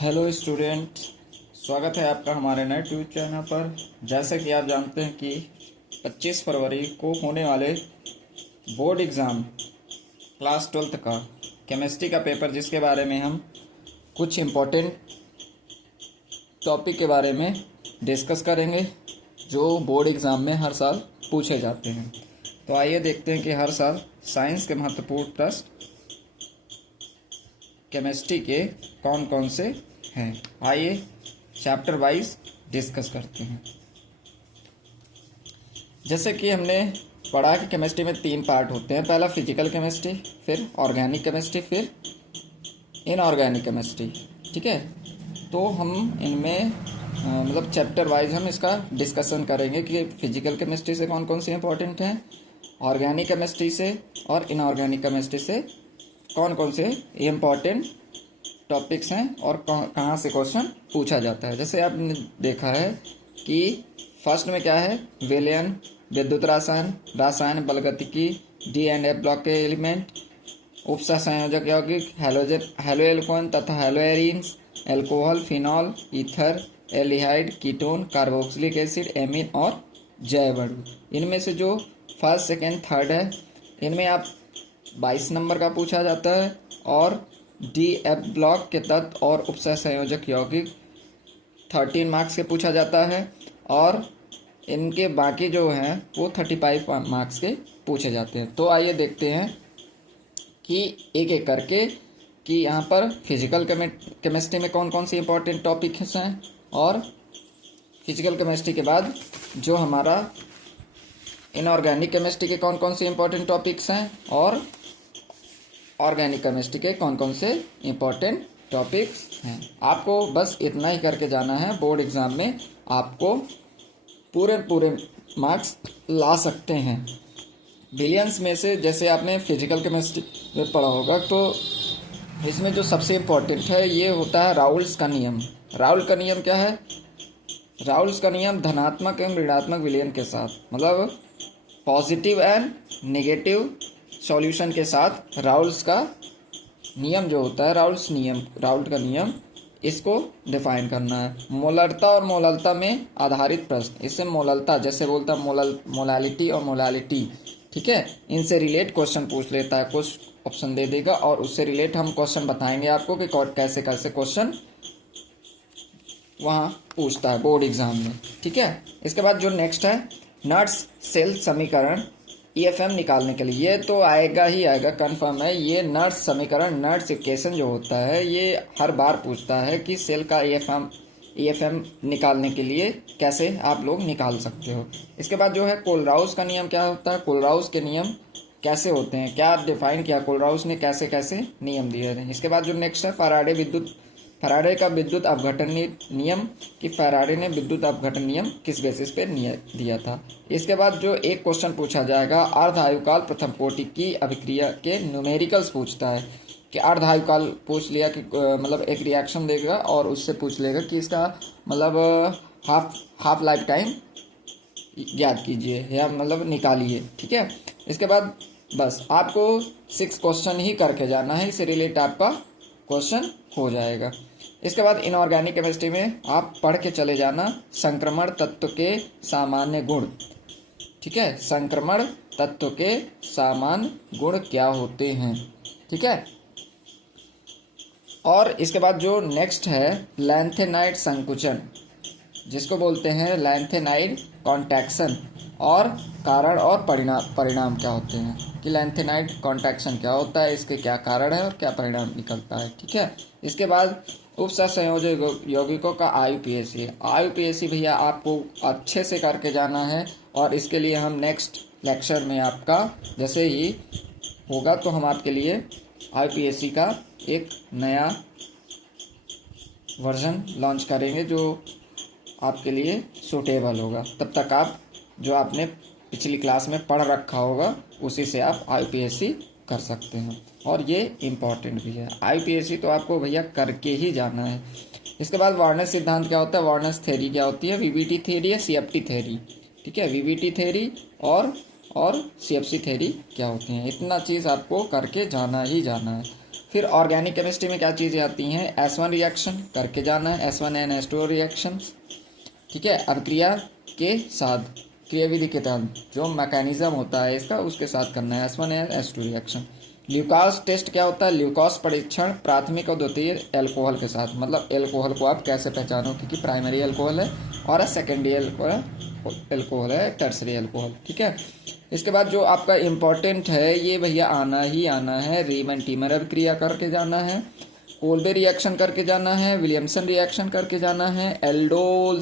Hello student, स्वागत है आपका हमारे नए ट्यूब चैनल पर। जैसे कि आप जानते हैं कि 25 फरवरी को होने वाले बोर्ड एग्ज़ाम क्लास 12th का केमिस्ट्री का पेपर, जिसके बारे में हम कुछ इम्पोर्टेंट टॉपिक के बारे में डिस्कस करेंगे जो बोर्ड एग्ज़ाम में हर साल पूछे जाते हैं। तो आइए देखते हैं कि हर साल साइंस के महत्वपूर्ण प्रश्न केमिस्ट्री के कौन कौन से हैं। आइए चैप्टर वाइज डिस्कस करते हैं। जैसे कि हमने पढ़ा कि केमिस्ट्री में 3 पार्ट होते हैं। पहला फिजिकल केमिस्ट्री, फिर ऑर्गेनिक केमिस्ट्री, फिर इनऑर्गेनिक केमिस्ट्री। ठीक है, तो हम इनमें मतलब चैप्टर वाइज हम इसका डिस्कशन करेंगे कि फिजिकल केमिस्ट्री से कौन कौन से इंपॉर्टेंट हैं, ऑर्गेनिक केमिस्ट्री से और इनऑर्गेनिक केमिस्ट्री से कौन कौन से इम्पॉर्टेंट टॉपिक्स हैं और कहाँ से क्वेश्चन पूछा जाता है। जैसे आपने देखा है कि फर्स्ट में क्या है, विलयन, विद्युत रसायन, रासायन, बलगतिकी, डी एंड एफ ब्लॉक के एलिमेंट, उपसह संयोजक यौगिक, हैलोजन, हैलोएल्कोन तथा haloarenes, alcohol, phenol, ether, aldehyde, ketone, carboxylic acid, amine और जैव अणु। इनमें से जो फर्स्ट, सेकेंड, थर्ड है, इनमें आप 22 नंबर का पूछा जाता है और डी एफ ब्लॉक के तत्व और उपसह संयोजक यौगिक 13 मार्क्स के पूछा जाता है और इनके बाकी जो हैं वो 35 मार्क्स के पूछे जाते हैं। तो आइए देखते हैं कि एक एक करके कि यहाँ पर फिजिकल केमिस्ट्री में कौन कौन सी इंपॉर्टेंट टॉपिक्स हैं और फिजिकल केमिस्ट्री के बाद जो हमारा इनऑर्गेनिक केमिस्ट्री के कौन कौन से इंपॉर्टेंट टॉपिक्स हैं और ऑर्गेनिक केमिस्ट्री के कौन कौन से इंपॉर्टेंट टॉपिक्स हैं। आपको बस इतना ही करके जाना है। बोर्ड एग्ज़ाम में आपको पूरे मार्क्स ला सकते हैं। बिलियंस में से जैसे आपने फिजिकल केमिस्ट्री में पढ़ा होगा, तो इसमें जो सबसे इम्पोर्टेंट है ये होता है राउल्स का नियम। राउल का नियम क्या है? राउल्स का नियम धनात्मक एवं ऋणात्मक विलयन के साथ, मतलब पॉजिटिव एंड नेगेटिव सॉल्यूशन के साथ राउल्स का नियम जो होता है, राउल्ट का नियम, इसको डिफाइन करना है। मोलरता और मोललता में आधारित प्रश्न, इससे मोललता जैसे बोलता है मोलालिटी और मोलालिटी, ठीक है, इनसे रिलेट क्वेश्चन पूछ लेता है। कुछ ऑप्शन दे देगा और उससे रिलेट हम क्वेश्चन बताएंगे आपको कि कैसे कैसे क्वेश्चन वहाँ पूछता है बोर्ड एग्जाम में। ठीक है, इसके बाद जो नेक्स्ट है नर्स सेल समीकरण EFM निकालने के लिए, ये तो आएगा ही आएगा, कंफर्म है। ये नर्स समीकरण, नर्स इक्वेशन जो होता है, ये हर बार पूछता है कि सेल का EFM निकालने के लिए कैसे आप लोग निकाल सकते हो। इसके बाद जो है कोलराउस का नियम क्या होता है, कोलराउस के नियम कैसे होते हैं, क्या डिफाइन किया कोलराउस ने, कैसे कैसे नियम दिए हैं। इसके बाद जो नेक्स्ट है फैराडे का विद्युत अपघटन नियम, कि फैराडे ने विद्युत अपघटन नियम किस बेसिस पे दिया था। इसके बाद जो एक क्वेश्चन पूछा जाएगा अर्ध आयुकाल प्रथम कोटि की अभिक्रिया के न्यूमेरिकल्स पूछता है कि अर्ध आयुकाल पूछ लिया कि मतलब एक रिएक्शन देगा और उससे पूछ लेगा कि इसका मतलब हाफ लाइफ टाइम याद कीजिए या मतलब निकालिए। ठीक है, इसके बाद बस आपको 6 क्वेश्चन ही करके जाना है, इससे रिलेटेड आपका क्वेश्चन हो जाएगा। इसके बाद इनऑर्गेनिक केमिस्ट्री में आप पढ़ के चले जाना संक्रमण तत्व के सामान्य गुण। ठीक है, संक्रमण तत्व के सामान्य गुण क्या होते हैं। ठीक है, और इसके बाद जो नेक्स्ट है लैंथेनाइड संकुचन, जिसको बोलते हैं लैंथेनाइड कॉन्ट्रैक्शन, और कारण और परिणाम क्या होते हैं कि लैंथेनाइड कॉन्ट्रैक्शन क्या होता है, इसके क्या कारण है और क्या परिणाम निकलता है। ठीक है, इसके बाद उपसह संयोजक यौगिकों का आयुपीएसी भैया आपको अच्छे से करके जाना है और इसके लिए हम नेक्स्ट लेक्चर में आपका जैसे ही होगा तो हम आपके लिए आयुपीएसी का एक नया वर्जन लॉन्च करेंगे जो आपके लिए सूटेबल होगा। तब तक आप जो आपने पिछली क्लास में पढ़ रखा होगा उसी से आप आईपीएससी कर सकते हैं और ये इम्पॉर्टेंट भी है। आईपीएससी तो आपको भैया करके ही जाना है। इसके बाद वार्नस सिद्धांत क्या होता है, वार्नस थ्योरी क्या होती है, वीबीटी थ्योरी है, सीएफटी थ्योरी। ठीक है, वीबीटी थ्योरी और सीएफसी थ्योरी क्या होती हैं, इतना चीज़ आपको करके जाना ही जाना है। फिर ऑर्गेनिक केमिस्ट्री में क्या चीज़ें आती हैं, S1 रिएक्शन करके जाना है, S1N H2O रिएक्शन, ठीक है, अभिक्रिया के साथ, क्रियाविधि के तहत जो मैकेनिज्म होता है इसका उसके साथ करना है, S1N H2 reaction. Lucas test क्या होता है, ल्यूकास परीक्षण प्राथमिक और द्वितीय एल्कोहल के साथ, मतलब एल्कोहल को आप कैसे पहचानो, क्योंकि प्राइमरी एल्कोहल है और सेकेंडरी एल्कोहल है, टर्सरी एल्कोहल, ठीक है। इसके बाद जो आपका इम्पोर्टेंट है ये भैया आना ही आना है, रीमन टीमर अभिक्रिया करके जाना है, कोल्बे रिएक्शन करके जाना है, विलियमसन रिएक्शन करके जाना है, एल्डोल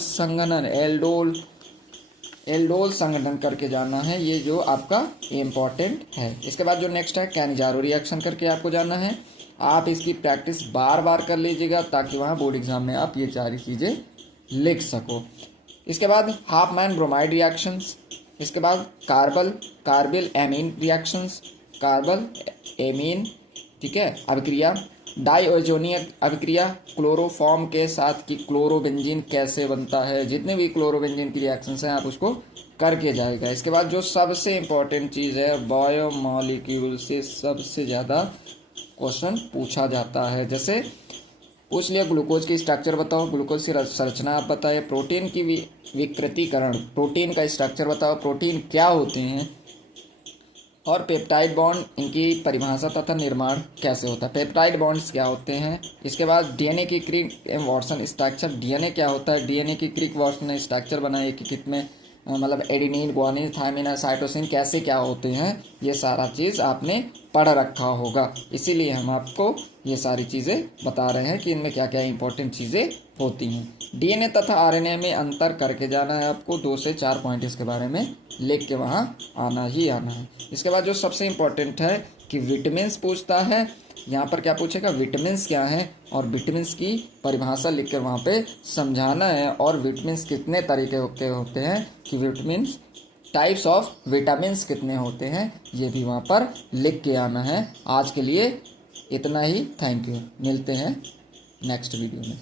संघटन करके जाना है, ये जो आपका इम्पोर्टेंट है। इसके बाद जो नेक्स्ट है कैनिजारो रिएक्शन करके आपको जाना है। आप इसकी प्रैक्टिस बार बार कर लीजिएगा ताकि वहाँ बोर्ड एग्जाम में आप ये सारी चीज़ें लिख सको। इसके बाद हाफमैन ब्रोमाइड रिएक्शंस, इसके बाद carbyl amine reactions, carpal amine, ठीक है, अभिक्रिया, डाइओजोनिक अभिक्रिया क्लोरोफॉर्म के साथ की क्लोरोबेंजीन कैसे बनता है, जितने भी क्लोरोबेंजीन की रिएक्शंस हैं आप उसको करके जाएगा। इसके बाद जो सबसे इम्पोर्टेंट चीज़ है बायोमॉलिक्यूल से सबसे ज़्यादा क्वेश्चन पूछा जाता है, जैसे पूछ लिया ग्लूकोज की स्ट्रक्चर बताओ, ग्लूकोज की संरचना आप बताइए, प्रोटीन की विकृतीकरण, प्रोटीन का स्ट्रक्चर बताओ, प्रोटीन क्या होते हैं, और पेप्टाइड बॉन्ड इनकी परिभाषा तथा निर्माण कैसे होता है, पेप्टाइड बॉन्ड्स क्या होते हैं। इसके बाद डीएनए की क्रिक वाटसन स्ट्रक्चर, डीएनए क्या होता है, डीएनए की क्रिक वाटसन स्ट्रक्चर बनाइए कि कितने मतलब एडेनिन, ग्वानिन, थायमिन, साइटोसिन कैसे क्या होते हैं, ये सारा चीज़ आपने पढ़ रखा होगा, इसीलिए हम आपको ये सारी चीज़ें बता रहे हैं कि इनमें क्या क्या इंपॉर्टेंट चीज़ें होती हैं। डीएनए तथा आरएनए में अंतर करके जाना है आपको, 2 से 4 पॉइंट इसके बारे में लिख के वहाँ आना ही आना है। इसके बाद जो सबसे इम्पोर्टेंट है कि विटामिन्स पूछता है, यहाँ पर क्या पूछेगा, विटामिन्स क्या है, और विटामिन्स की परिभाषा लिख कर वहाँ पे समझाना है, और विटामिन्स कितने तरीके के होते हैं, कि विटामिन्स टाइप्स ऑफ विटामिन्स कितने होते हैं, ये भी वहाँ पर लिख के आना है। आज के लिए इतना ही, थैंक यू, मिलते हैं नेक्स्ट वीडियो में।